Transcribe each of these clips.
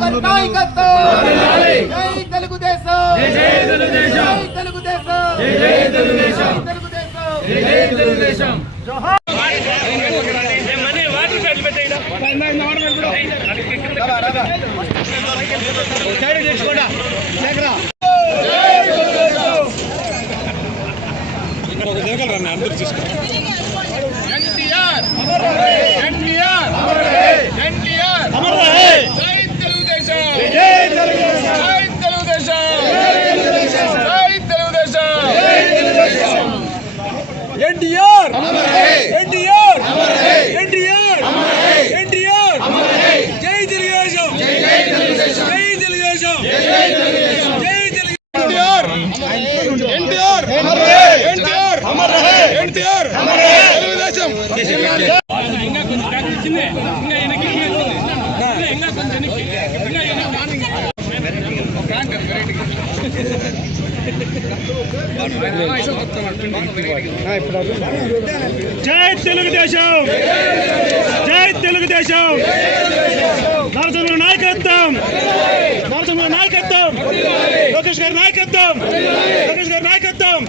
గారి నాయకత్వం జై తెలుగుదేశం జై తెలుగుదేశం జై తెలుగుదేశం ఎన్టీఆర్ ఎన్టీఆర్ ఎన్టీఆర్ జై తెలుగుదేశం జై తెలుగుదేశం జై తెలుగుదేశం జై తెలుగుదేశం ఎన్టీఆర్ ఎన్టీఆర్ ఎన్టీఆర్ ఎన్టీఆర్ జై తెలుగుదేశం జై తెలుగుదేశం జై తెలుగుదేశం జై తెలుగుదేశం ఎన్టీఆర్ ఎన్టీఆర్ ఎన్టీఆర్ తెలుగుదేశం ఇంకా కొంచెం బ్యాక్ ఇంకా వెనక్కి ఇంకా కొంచెం వెనక్కి ఇంకా జై తెలుగుదేశం! జై తెలుగుదేశం! నరసింహ నాయకత్వం! నరసింహ నాయకత్వం! లోకేష్ గారి నాయకత్వం! లోకేష్ గారి నాయకత్వం!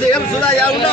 సీఎం సుధా యావునా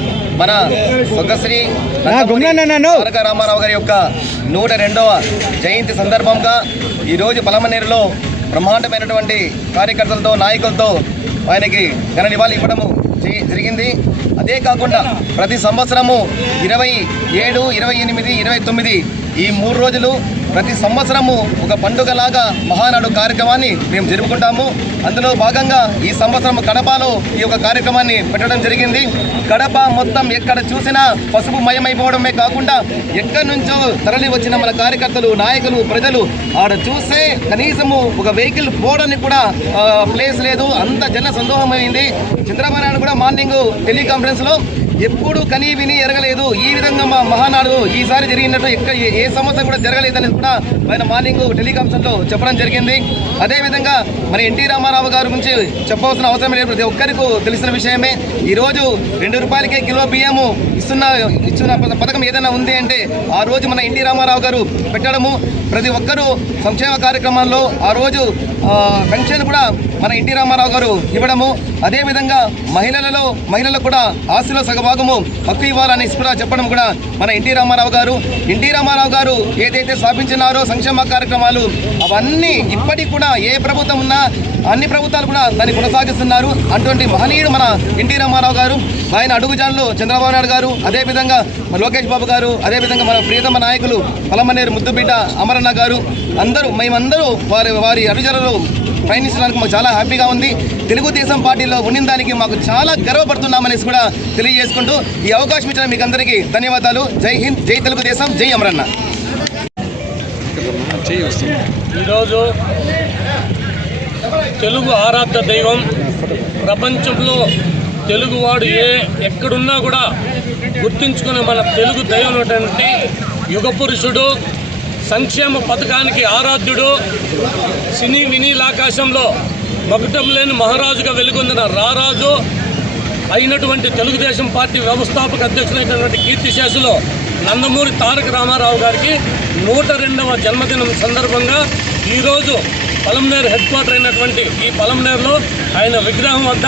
మన స్వర్గశ్రీ తారక రామారావు గారి యొక్క నూట రెండవ జయంతి సందర్భంగా ఈరోజు పలమనేరులో బ్రహ్మాండమైనటువంటి కార్యకర్తలతో నాయకులతో ఆయనకి ఘన నివాళి ఇవ్వడము జరి- జరిగింది. అదే కాకుండా ప్రతి సంవత్సరము ఇరవై ఏడు ఇరవై ఎనిమిది ఇరవై తొమ్మిది ఈ మూడు రోజులు ప్రతి సంవత్సరము ఒక పండుగలాగా మహానాడు కార్యక్రమాన్ని మేము జరుపుకుంటాము. అందులో భాగంగా ఈ సంవత్సరం కడపలో ఈ యొక్క కార్యక్రమాన్ని పెట్టడం జరిగింది. కడప మొత్తం ఎక్కడ చూసినా పసుపు మయమైపోవడమే కాకుండా ఎక్కడి నుంచో తరలి వచ్చిన మన కార్యకర్తలు నాయకులు ప్రజలు ఆడ చూస్తే కనీసము ఒక వెహికల్ పోవడానికి కూడా ప్లేస్ లేదు. అంత జన సందోహమైంది. చంద్రబాబు నాయుడు కూడా మార్నింగ్ టెలికాన్ఫరెన్స్లో ఎప్పుడు కనీ విని ఎరగలేదు. ఈ విధంగా మా మహానాడు ఈసారి జరిగినట్టు ఎక్కడ ఏ- ఏ కూడా జరగలేదని కూడా ఆయన మార్నింగ్ టెలికాన్ఫరెన్స్ చెప్పడం జరిగింది. అదేవిధంగా మరి ఎన్టీ రామారావు గారి గురించి చెప్పవలసిన అవసరం లేదు. ప్రతి ఒక్కరికి తెలిసిన విషయమే. ఈరోజు రెండు రూపాయలకే కిలో బియ్యము ఇస్తున్న ఇచ్చిన పథకం ఏదైనా ఉంది అంటే ఆ రోజు మన ఎన్టీ రామారావు గారు పెట్టడము. ప్రతి ఒక్కరూ సంక్షేమ కార్యక్రమాల్లో ఆ రోజు పెన్షన్ కూడా మన ఎన్టీ రామారావు గారు ఇవ్వడము. అదేవిధంగా మహిళలలో మహిళలకు కూడా ఆస్తిలో సగభాగము హక్కు ఇవ్వాలని కూడా చెప్పడం కూడా మన ఎన్టీ రామారావు గారు. ఎన్టీ రామారావు గారు ఏదైతే స్థాపించినారో సంక్షేమ కార్యక్రమాలు అవన్నీ ఇప్పటికి కూడా ఏ ప్రభుత్వం ఉన్నా అన్ని ప్రభుత్వాలు కూడా దాన్ని కొనసాగిస్తున్నారు. అటువంటి మహనీయుడు మన ఎన్టీ రామారావు గారు. ఆయన అడుగుజాన్లు చంద్రబాబు నాయుడు గారు అదేవిధంగా లోకేష్ బాబు గారు అదేవిధంగా మన ప్రియతమ నాయకులు పలమనేరు ముద్దుబిడ్డ అమరన్న గారు. అందరూ మేమందరూ వారి వారి అడుగుజాలలో ప్రయాణించడానికి మాకు చాలా హ్యాపీగా ఉంది. తెలుగుదేశం పార్టీలో ఉండిన దానికి మాకు చాలా గర్వపడుతున్నామనేసి కూడా తెలియజేసుకుంటూ ఈ అవకాశం ఇచ్చిన మీకు అందరికీ ధన్యవాదాలు. జై హింద్ జై తెలుగుదేశం జై అమరన్న. ఈరోజు తెలుగు ఆరాధ్య దైవం ప్రపంచంలో తెలుగువాడు ఏ ఎక్కడున్నా కూడా గుర్తుంచుకునే మన తెలుగు దైవమైనటువంటి యుగ పురుషుడు సంక్షేమ పథకానికి ఆరాధ్యుడు సినీ వినీలాకాశంలో మగటం లేని మహారాజుగా వెలుగొందిన రారాజు అయినటువంటి తెలుగుదేశం పార్టీ వ్యవస్థాపక అధ్యక్షులైనటువంటి కీర్తిశేషులు నందమూరి తారక రామారావు గారికి నూట రెండవ జన్మదినం సందర్భంగా ఈరోజు పలంనేరు హెడ్ క్వార్టర్ అయినటువంటి ఈ పలంనేరులో ఆయన విగ్రహం వద్ద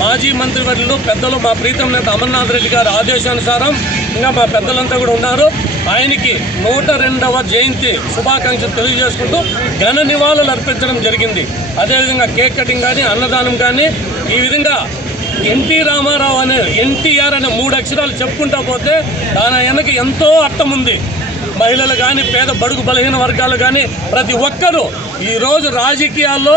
మాజీ మంత్రివర్యులు పెద్దలు మా ప్రీతం నేత అమర్నాథ్ రెడ్డి గారి ఆదేశానుసారం ఇంకా మా పెద్దలంతా కూడా ఉన్నారు. ఆయనకి నూట రెండవ జయంతి శుభాకాంక్షలు తెలియజేసుకుంటూ ఘన నివాళులు అర్పించడం జరిగింది. అదేవిధంగా కేక్ కటింగ్ కానీ అన్నదానం కానీ ఈ విధంగా ఎన్టీ రామారావు అనే ఎన్టీఆర్ అనే మూడు అక్షరాలు చెప్పుకుంటా పోతే దాని వెనక ఎంతో అర్థం ఉంది. మహిళలు కానీ పేద బడుగు బలహీన వర్గాలు కానీ ప్రతి ఒక్కరూ ఈరోజు రాజకీయాల్లో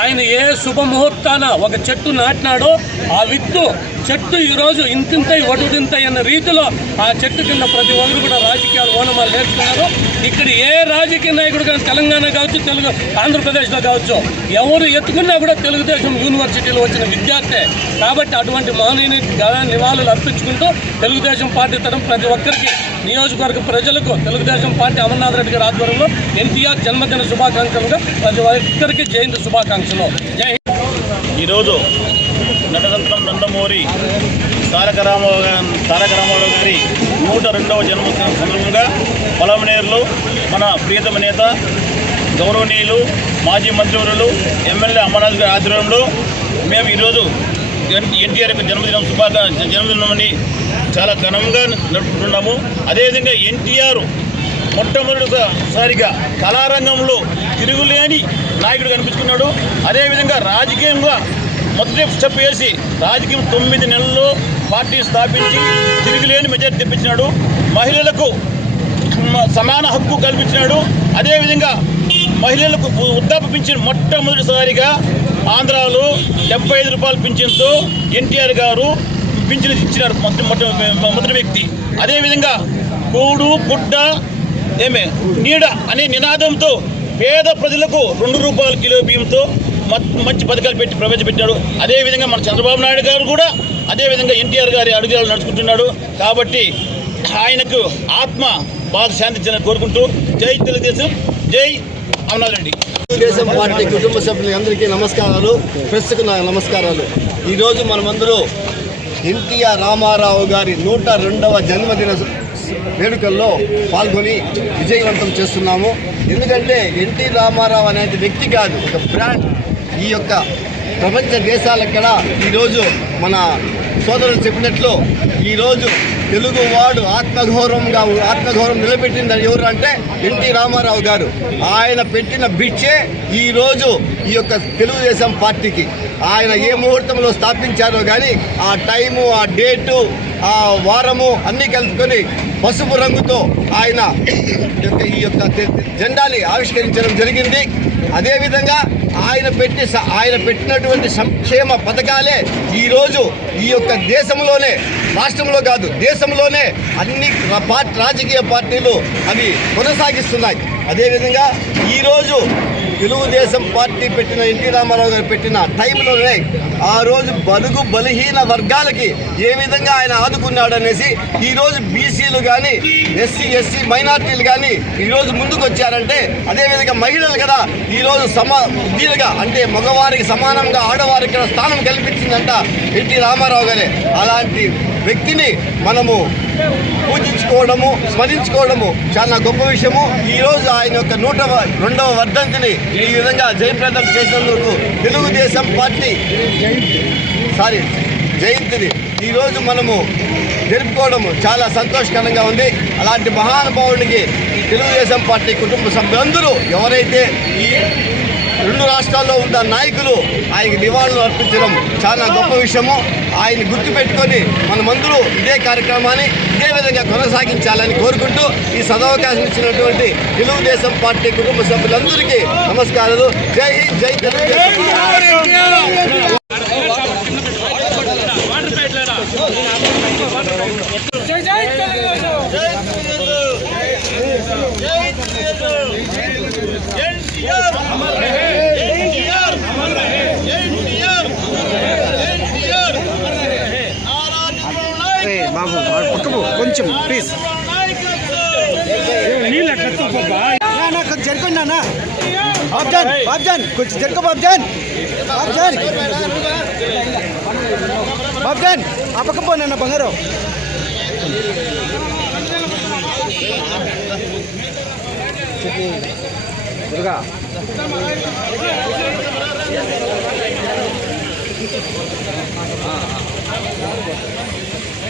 ఆయన ఏ శుభముహూర్తాన ఒక చెట్టు నాటినాడో ఆ విత్తు చెట్టు ఈరోజు ఇంతింతై వడుదింతై అన్న రీతిలో ఆ చెట్టు కింద ప్రతి ఒక్కరు కూడా రాజకీయాలు ఓనమాలు నేర్చుకున్నారు. ఇక్కడ ఏ రాజకీయ నాయకుడు కానీ తెలంగాణ కావచ్చు తెలుగు ఆంధ్రప్రదేశ్లో కావచ్చు ఎవరు ఎత్తుకున్నా కూడా తెలుగుదేశం యూనివర్సిటీలో వచ్చిన విద్యార్థే. కాబట్టి అటువంటి మహనీయుని నివాళులు అర్పించుకుంటూ తెలుగుదేశం పార్టీ తరం ప్రతి ఒక్కరికి నియోజకవర్గ ప్రజలకు తెలుగుదేశం పార్టీ అమర్నాథ్ రెడ్డి గారి ఆధ్వర్యంలో ఎన్టీఆర్ జన్మదిన శుభాకాంక్షలుగా ప్రతి ఒక్కరికి జయంతి శుభాకాంక్షలు. జై ఈరోజు నటరత్నం నందమూరి తారక రామారావు తారక రామారావు గారి నూట రెండవ జన్మదిన సందర్భంగా పొలమనేరులో మన ప్రియతమ నేత గౌరవనీయులు మాజీ మంత్రివర్యులు ఎమ్మెల్యే అమర్నాథ్ గారి ఆధ్వర్యంలో మేము ఈరోజు ఎన్టీఆర్ యొక్క జన్మదినం శుభాకా జన్మదినమని చాలా ఘనంగా నడుపుతున్నాము అదేవిధంగా ఎన్టీఆర్ మొట్టమొదటిసారిగా కళారంగంలో తిరుగులేని నాయకుడు కనిపించుకున్నాడు. అదేవిధంగా రాజకీయంగా మొదటి స్టెప్ వేసి రాజకీయం తొమ్మిది నెలల్లో పార్టీ స్థాపించి తిరుగులేని మెజార్టీ తెప్పించినాడు. మహిళలకు సమాన హక్కు కల్పించినాడు. అదేవిధంగా మహిళలకు వృద్ధాప్య పింఛన్ మొట్టమొదటిసారిగా ఆంధ్రాలో డెబ్బై ఐదు రూపాయల పింఛన్తో ఎన్టీఆర్ గారు పింఛన్ ఇచ్చినారు మొదటి మొదటి వ్యక్తి. అదేవిధంగా కూడు గుడ్డ ఏమే నీడ అనే నినాదంతో పేద ప్రజలకు రెండు రూపాయల కిలో బియ్యంతో మంచి పథకాలు పెట్టి ప్రవేశపెట్టాడు అదేవిధంగా మన చంద్రబాబు నాయుడు గారు కూడా అదేవిధంగా ఎన్టీఆర్ గారి అడుగులు నడుచుకుంటున్నాడు. కాబట్టి ఆయనకు ఆత్మ బాధ శాంతించాలని కోరుకుంటూ జై తెలుగుదేశం జై అమర్నాథ్ తెలుగుదేశం పార్టీ కుటుంబ సభ్యులందరికీ నమస్కారాలు. ప్రెస్కు నా నమస్కారాలు. ఈరోజు మనమందరూ ఎన్టీఆర్ రామారావు గారి నూట రెండవ జన్మదిన వేడుకల్లో పాల్గొని విజయవంతం చేస్తున్నాము. ఎందుకంటే ఎన్టీ రామారావు అనేది వ్యక్తి కాదు ఒక బ్రాండ్. ఈ యొక్క ప్రపంచ దేశాలక్కడ ఈరోజు మన సోదరులు చెప్పినట్లు ఈరోజు తెలుగువాడు ఆత్మగౌరవంగా ఆత్మగౌరవం నిలబెట్టింది ఎవరు అంటే ఎన్టీ రామారావు గారు. ఆయన పెట్టిన బిచ్చే ఈరోజు ఈ యొక్క తెలుగుదేశం పార్టీకి. ఆయన ఏ ముహూర్తంలో స్థాపించారో కానీ ఆ టైము ఆ డేటు ఆ వారము అన్నీ కలుపుకొని పసుపు రంగుతో ఆయన ఈ యొక్క జెండాని ఆవిష్కరించడం జరిగింది. అదేవిధంగా ఆయన పెట్టి ఆయన పెట్టినటువంటి సంక్షేమ పథకాలే ఈరోజు ఈ యొక్క దేశంలోనే రాష్ట్రంలో కాదు దేశంలోనే అన్ని రాజకీయ పార్టీలు అవి కొనసాగిస్తున్నాయి. అదేవిధంగా ఈరోజు తెలుగుదేశం పార్టీ పెట్టిన ఎన్టీ రామారావు గారు పెట్టిన టైంలోనే ఆ రోజు బలుగు బలహీన వర్గాలకి ఏ విధంగా ఆయన ఆదుకున్నాడు అనేసి ఈరోజు బీసీలు కానీ ఎస్సీ ఎస్సీ మైనార్టీలు కానీ ఈరోజు ముందుకు వచ్చారంటే అదేవిధంగా మహిళలు కదా ఈరోజు సమా వీలుగా అంటే మగవారికి సమానంగా ఆడవారికి స్థానం కల్పించిందంట ఎన్టీ రామారావు గారే. అలాంటి వ్యక్తిని మనము పూజించుకోవడము స్మరించుకోవడము చాలా గొప్ప విషయము. ఈరోజు ఆయన యొక్క నూట రెండవ వర్ధంతిని ఈ విధంగా జయప్రదం చేసినందుకు తెలుగుదేశం పార్టీ సారీ జయంతిని ఈరోజు మనము జరుపుకోవడము చాలా సంతోషకరంగా ఉంది. అలాంటి మహానుభావుడికి తెలుగుదేశం పార్టీ కుటుంబ సభ్యులందరూ ఎవరైతే ఈ రెండు రాష్ట్రాల్లో ఉన్న నాయకులు ఆయనకి నివాళులు అర్పించడం చాలా గొప్ప విషయము. ఆయన గుర్తుపెట్టుకొని మనమందరూ ఇదే కార్యక్రమాన్ని ఇదే విధంగా కొనసాగించాలని కోరుకుంటూ ఈ సదవకాశం ఇచ్చినటువంటి తెలుగుదేశం పార్టీ కుటుంబ సభ్యులందరికీ నమస్కారాలు. జై హింద్ జై తెలుగుదేశం కొంచెం ప్లీజ్ నీళ్ళు అట్లా జరగండి నాన్న బాబ్జాన్ బాబ్జాన్ కొంచెం జరుగు బాబ్జాన్. బాబ్జాన్. బాబ్జాన్ ఆ పక్క పోనన్న బంగారు. దుర్గా.